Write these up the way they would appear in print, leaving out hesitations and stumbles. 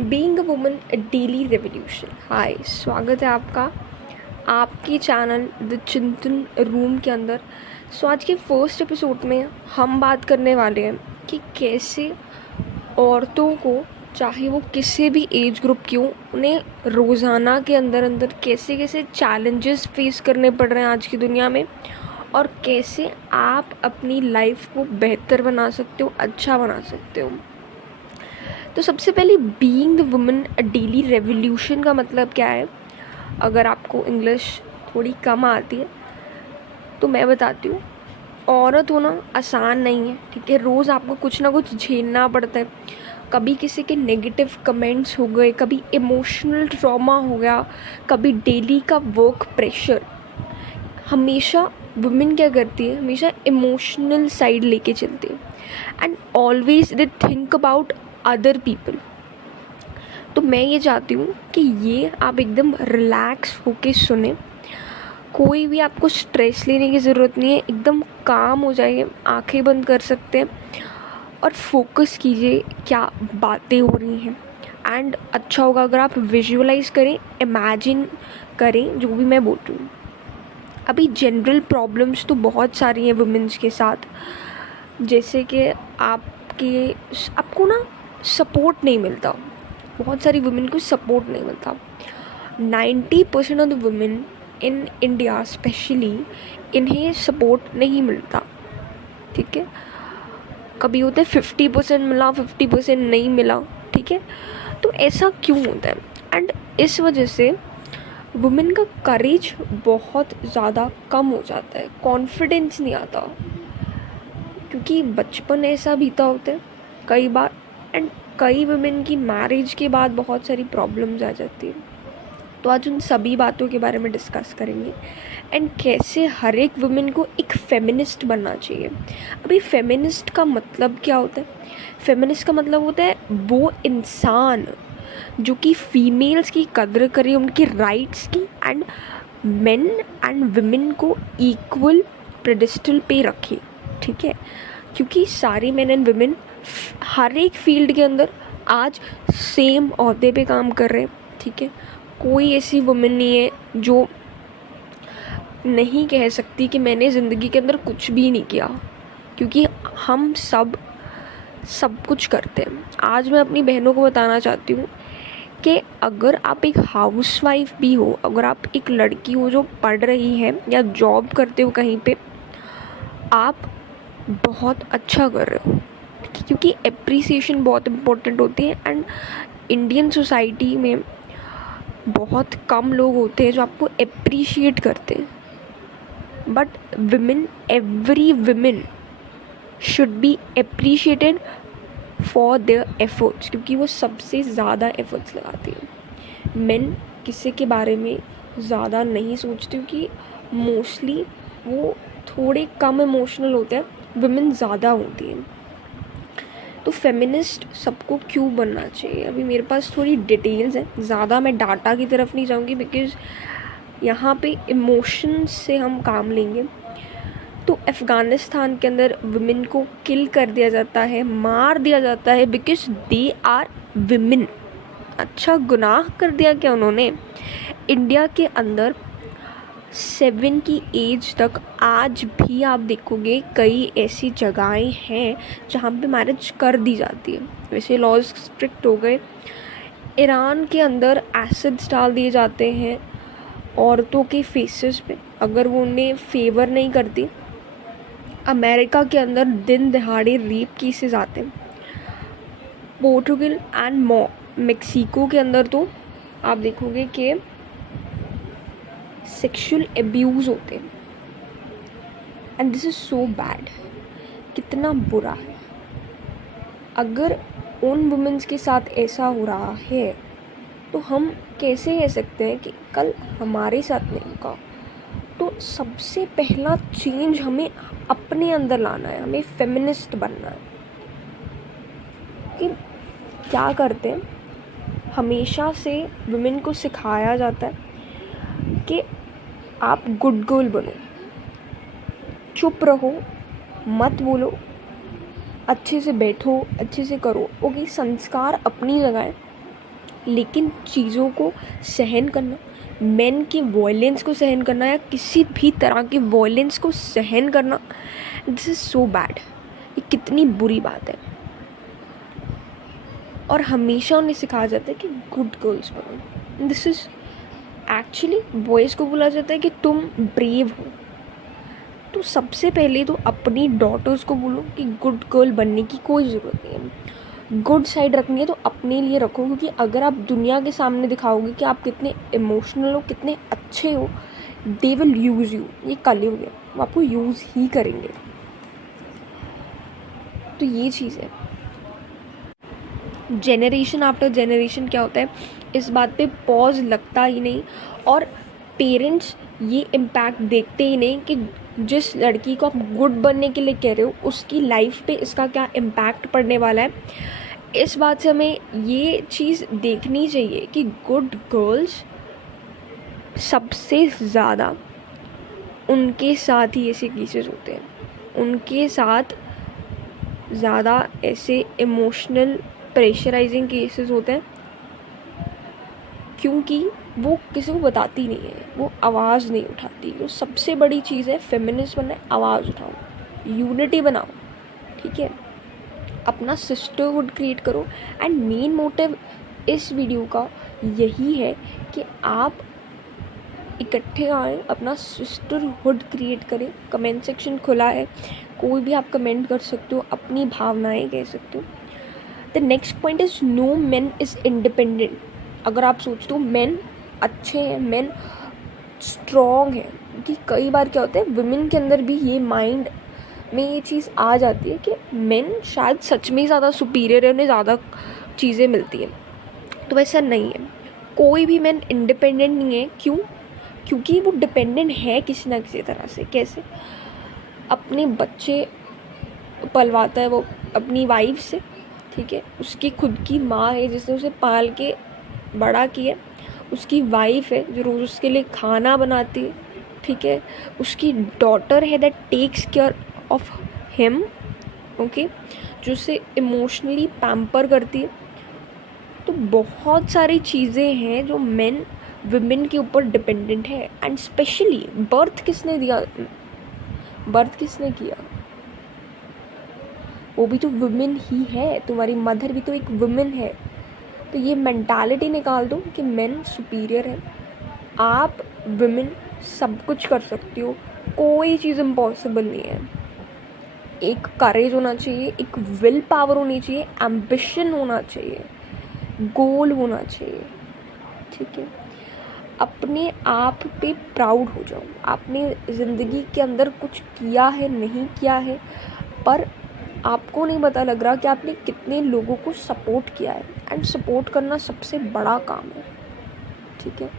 Being a woman a daily revolution. Hi, स्वागत है आपका आपके चैनल द चिंतन रूम के अंदर। आज के फर्स्ट एपिसोड में हम बात करने वाले हैं कि कैसे औरतों को, चाहे वो किसी भी एज ग्रुप की हो, उन्हें रोज़ाना के अंदर अंदर कैसे कैसे चैलेंजेस फेस करने पड़ रहे हैं आज की दुनिया में, और कैसे आप अपनी लाइफ को बेहतर बना सकते हो, अच्छा बना सकते हो। तो सबसे पहले being the woman a daily revolution का मतलब क्या है। अगर आपको इंग्लिश थोड़ी कम आती है तो मैं बताती हूँ। औरत होना आसान नहीं है, ठीक है। रोज़ आपको कुछ ना कुछ झेलना पड़ता है। कभी किसी के नेगेटिव कमेंट्स हो गए, कभी इमोशनल ट्रॉमा हो गया, कभी डेली का वर्क प्रेशर। हमेशा वुमेन क्या करती है, हमेशा इमोशनल साइड लेके चलती है and always they think about other people. तो मैं ये चाहती हूँ कि ये आप एकदम रिलैक्स होके सुने। कोई भी आपको स्ट्रेस लेने की ज़रूरत नहीं है, एकदम काम हो जाइए, आंखें बंद कर सकते हैं और फोकस कीजिए क्या बातें हो रही हैं। एंड अच्छा होगा अगर आप विजुअलाइज करें, इमेजिन करें जो भी मैं बोल रही हूँ। अभी जनरल प्रॉब्लम्स तो बहुत सारी हैं वुमेन्स के साथ, जैसे कि आपको ना सपोर्ट नहीं मिलता। बहुत सारी वुमेन को सपोर्ट नहीं मिलता। 90% of the women in India specially, इन्हें सपोर्ट नहीं मिलता, ठीक है। कभी होता है 50% मिला, 50% नहीं मिला, ठीक है। तो ऐसा क्यों होता है? एंड इस वजह से वुमेन का करेज बहुत ज़्यादा कम हो जाता है, कॉन्फिडेंस नहीं आता, क्योंकि बचपन ऐसा बीता होता है कई बार। एंड कई वुमेन की मैरिज के बाद बहुत सारी प्रॉब्लम्स आ जाती है। तो आज उन सभी बातों के बारे में डिस्कस करेंगे एंड कैसे हर एक वुमेन को एक फेमिनिस्ट बनना चाहिए। अभी फेमिनिस्ट का मतलब क्या होता है? फेमिनिस्ट का मतलब होता है वो इंसान जो कि फीमेल्स की कदर करे, उनकी राइट्स की, एंड मेन एंड वुमेन को इक्वल पेडेस्टल पे रखे, ठीक है। क्योंकि सारे मेन एंड वुमेन हर एक फील्ड के अंदर आज सेम ओहदे पे काम कर रहे हैं, ठीक है। कोई ऐसी वुमेन नहीं है जो नहीं कह सकती कि मैंने ज़िंदगी के अंदर कुछ भी नहीं किया, क्योंकि हम सब कुछ करते हैं। आज मैं अपनी बहनों को बताना चाहती हूँ कि अगर आप एक हाउसवाइफ भी हो, अगर आप एक लड़की हो जो पढ़ रही है या जॉब करते हो कहीं पे, आप बहुत अच्छा कर रहे हो, क्योंकि एप्रिसिएशन बहुत इम्पोर्टेंट होती है। एंड इंडियन सोसाइटी में बहुत कम लोग होते हैं जो आपको एप्रिशिएट करते हैं। But women, every women should be appreciated for their efforts, क्योंकि वो सबसे ज़्यादा एफर्ट्स लगाती हैं। मेन किसी के बारे में ज़्यादा नहीं सोचते, क्योंकि मोस्टली वो थोड़े कम इमोशनल होते हैं, वुमेन ज़्यादा होती हैं। तो फेमिनिस्ट सबको क्यों बनना चाहिए? अभी मेरे पास थोड़ी डिटेल्स हैं, ज़्यादा मैं डाटा की तरफ नहीं जाऊँगी, बिकॉज़ यहाँ पे इमोशंस से हम काम लेंगे। तो अफ़गानिस्तान के अंदर वुमेन को किल कर दिया जाता है, मार दिया जाता है, बिकॉज दे आर वुमेन। अच्छा गुनाह कर दिया क्या उन्होंने? इंडिया के अंदर 7 की एज तक आज भी आप देखोगे कई ऐसी जगहें हैं जहाँ पे मैरिज कर दी जाती है। वैसे लॉज स्ट्रिक्ट हो गए। ईरान के अंदर एसिड्स डाल दिए जाते हैं औरतों के फेसेस पे अगर वो उन्हें फेवर नहीं करती। अमेरिका के अंदर दिन दहाड़े रेप केसेस आते हैं। पोर्टुगल एंड मेक्सिको के अंदर तो आप देखोगे कि सेक्सुअल एब्यूज़ होते हैं। And this is so bad. कितना बुरा है। अगर उन वुमेन्स के साथ ऐसा हो रहा है तो हम कैसे कह सकते हैं कि कल हमारे साथ नहीं होगा? तो सबसे पहला चेंज हमें अपने अंदर लाना है, हमें फेमिनिस्ट बनना है। कि क्या करते हैं, हमेशा से वुमेन को सिखाया जाता है कि आप गुड गर्ल बनो, चुप रहो, मत बोलो, अच्छे से बैठो, अच्छे से करो। ओके, संस्कार अपनी जगह है, लेकिन चीज़ों को सहन करना, मेन की वॉयलेंस को सहन करना या किसी भी तरह की वॉयलेंस को सहन करना, दिस इज़ सो बैड। ये कितनी बुरी बात है। और हमेशा उन्हें सिखाया जाता है कि गुड गर्ल्स बनो। दिस इज़ एक्चुअली बॉयज़ को बोला जाता है कि तुम ब्रेव हो। तो सबसे पहले तो अपनी डॉटर्स को बोलो कि गुड गर्ल बनने की कोई ज़रूरत नहीं है। गुड साइड रखनी है तो अपने लिए रखो, क्योंकि अगर आप दुनिया के सामने दिखाओगे कि आप कितने इमोशनल हो, कितने अच्छे हो, दे विल यूज़ यू। ये कलयुग है, वो आपको यूज़ ही करेंगे। तो ये चीज़ है। जेनरेशन आफ्टर जेनरेशन क्या होता है, इस बात पे पॉज लगता ही नहीं। और पेरेंट्स ये इम्पैक्ट देखते ही नहीं कि जिस लड़की को आप गुड बनने के लिए कह रहे हो उसकी लाइफ पे इसका क्या इम्पैक्ट पड़ने वाला है। इस बात से हमें ये चीज़ देखनी चाहिए कि गुड गर्ल्स सबसे ज़्यादा उनके साथ ही ऐसे केसेस होते हैं, उनके साथ ज़्यादा ऐसे इमोशनल प्रेशराइजिंग केसेस होते हैं, क्योंकि वो किसी को बताती नहीं है, वो आवाज़ नहीं उठाती। तो सबसे बड़ी चीज़ है फेमिनिस्ट बनना है, आवाज़ उठाओ, यूनिटी बनाओ, ठीक है, अपना सिस्टरहुड क्रिएट करो। एंड मेन मोटिव इस वीडियो का यही है कि आप इकट्ठे आए, अपना सिस्टरहुड क्रिएट करें। कमेंट सेक्शन खुला है, कोई भी आप कमेंट कर सकते हो, अपनी भावनाएं कह सकते हो। The next point is no man is independent. अगर आप सोचते हो मेन अच्छे हैं, मेन स्ट्रॉन्ग है, कि कई बार क्या होता है वुमेन के अंदर भी ये माइंड में ये चीज़ आ जाती है कि मेन शायद सच में ज़्यादा सुपीरियर है, उन्हें ज़्यादा चीज़ें मिलती हैं। तो वैसा नहीं है, कोई भी मेन इंडिपेंडेंट नहीं है। क्यों? क्योंकि वो डिपेंडेंट है किसी ना किसी तरह से। कैसे? अपने बच्चे पलवाता है वो अपनी वाइफ से, ठीक है, उसकी खुद की माँ है जिसने उसे पाल के बड़ा किया, उसकी वाइफ है जो रोज़ उसके लिए खाना बनाती है, ठीक है, उसकी डॉटर है that takes care of him, okay, जो उसे इमोशनली पैम्पर करती है। तो बहुत सारी चीज़ें हैं जो मेन वुमेन के ऊपर डिपेंडेंट है। एंड स्पेशली बर्थ किसने दिया, बर्थ किसने किया, वो भी तो वुमेन ही है। तुम्हारी मदर भी तो एक वुमेन है। तो ये मेंटालिटी निकाल दो कि मेन सुपीरियर है। आप वुमेन सब कुछ कर सकती हो, कोई चीज़ इम्पॉसिबल नहीं है। एक करेज होना चाहिए, एक विल पावर होनी चाहिए, एम्बिशन होना चाहिए, गोल होना चाहिए, ठीक है। अपने आप पे प्राउड हो जाओ। आपने ज़िंदगी के अंदर कुछ किया है, नहीं किया है, पर आपको नहीं पता लग रहा कि आपने कितने लोगों को सपोर्ट किया है। एंड सपोर्ट करना सबसे बड़ा काम है, ठीक है।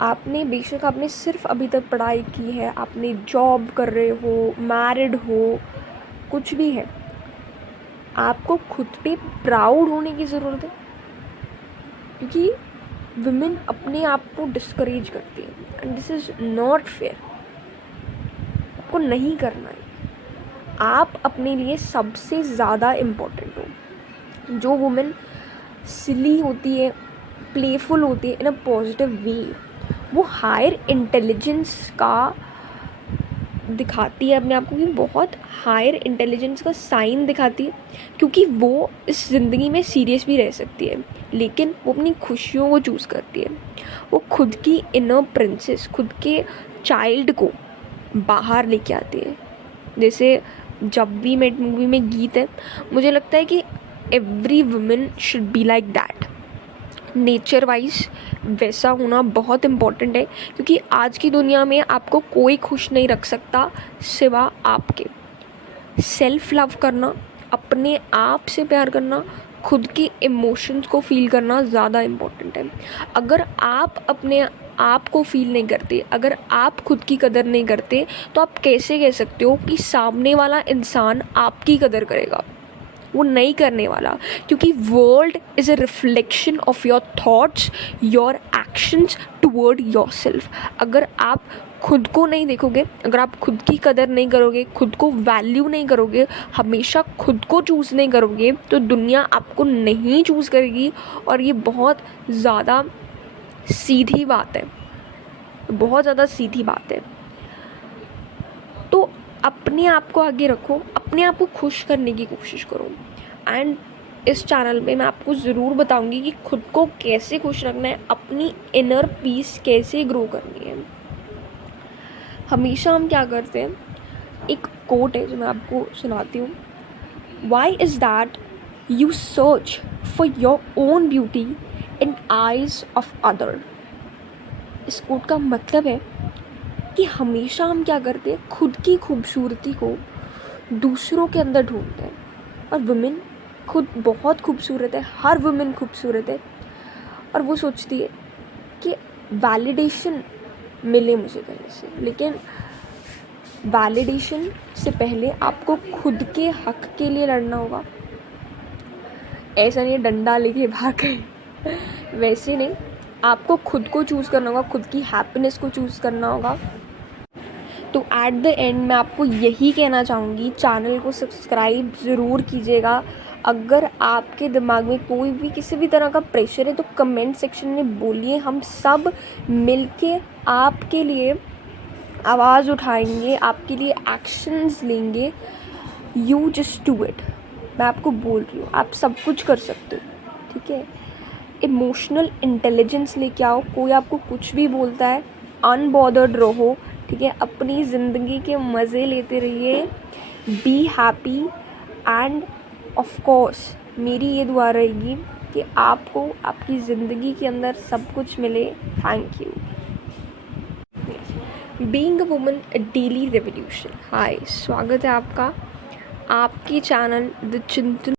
आपने बेशक आपने सिर्फ अभी तक पढ़ाई की है, आपने जॉब कर रहे हो, मैरिड हो, कुछ भी है, आपको खुद पे प्राउड होने की ज़रूरत है। क्योंकि वुमेन अपने आप को डिस्करेज करती है and this is not fair. आपको नहीं करना है। आप अपने लिए सबसे ज़्यादा इम्पोर्टेंट हो। जो वुमेन सिली होती है, प्लेफुल होती है इन अ पॉजिटिव वे, वो हायर इंटेलिजेंस का दिखाती है अपने आप को, कि बहुत हायर इंटेलिजेंस का साइन दिखाती है, क्योंकि वो इस ज़िंदगी में सीरियस भी रह सकती है, लेकिन वो अपनी खुशियों को चूज़ करती है। वो खुद की इनर प्रिंसेस, खुद के चाइल्ड को बाहर लेके आती है। जैसे जब वी मेट मूवी में गीत है, मुझे लगता है कि every women should be like that. Nature wise वैसा होना बहुत इम्पॉर्टेंट है, क्योंकि आज की दुनिया में आपको कोई खुश नहीं रख सकता सिवा आपके। सेल्फ लव करना, अपने आप से प्यार करना, खुद के इमोशंस को फील करना ज़्यादा इम्पॉर्टेंट है। अगर आप अपने आप को फील नहीं करते, अगर आप खुद की कदर नहीं करते, तो आप कैसे कह सकते हो कि सामने वाला इंसान आपकी कदर करेगा? वो नहीं करने वाला, क्योंकि world is a reflection of your thoughts, your actions toward your self. अगर आप खुद को नहीं देखोगे, अगर आप खुद की कदर नहीं करोगे, खुद को वैल्यू नहीं करोगे, हमेशा खुद को चूज़ नहीं करोगे, तो दुनिया आपको नहीं चूज़ करेगी। और ये बहुत ज़्यादा सीधी बात है, बहुत ज़्यादा सीधी बात है। तो अपने आप को आगे रखो, अपने आप को खुश करने की कोशिश करो। एंड इस चैनल पे मैं आपको ज़रूर बताऊंगी कि खुद को कैसे खुश रखना है, अपनी इनर पीस कैसे ग्रो करनी है। हमेशा हम क्या करते हैं, एक कोट है जो मैं आपको सुनाती हूँ, why is that you search for your own beauty in eyes of other. इस कोट का मतलब है कि हमेशा हम क्या करते हैं, खुद की खूबसूरती को दूसरों के अंदर ढूंढते हैं। और वुमेन खुद बहुत खूबसूरत है, हर वुमेन खूबसूरत है, और वो सोचती है कि वैलिडेशन मिले मुझे कहीं से। लेकिन वैलिडेशन से पहले आपको खुद के हक के लिए लड़ना होगा। ऐसा नहीं डंडा लेके भाग गए, वैसे नहीं, आपको खुद को चूज़ करना होगा, खुद की हैप्पीनेस को चूज़ करना होगा। तो एट द एंड मैं आपको यही कहना चाहूँगी, चैनल को सब्सक्राइब ज़रूर कीजिएगा। अगर आपके दिमाग में कोई भी किसी भी तरह का प्रेशर है तो कमेंट सेक्शन में बोलिए, हम सब मिलके आपके लिए आवाज़ उठाएंगे, आपके लिए एक्शंस लेंगे। You just do it. मैं आपको बोल रही हूँ, आप सब कुछ कर सकते हो, ठीक है। इमोशनल इंटेलिजेंस लेके आओ, कोई आपको कुछ भी बोलता है अनबॉदर्ड रहो, ठीक है। अपनी ज़िंदगी के मज़े लेते रहिए, be happy. End of course मेरी ये दुआ रहेगी कि आपको आपकी ज़िंदगी के अंदर सब कुछ मिले। Thank you. Being a woman a daily revolution. Hi, स्वागत है आपका आपकी चैनल द चिंतन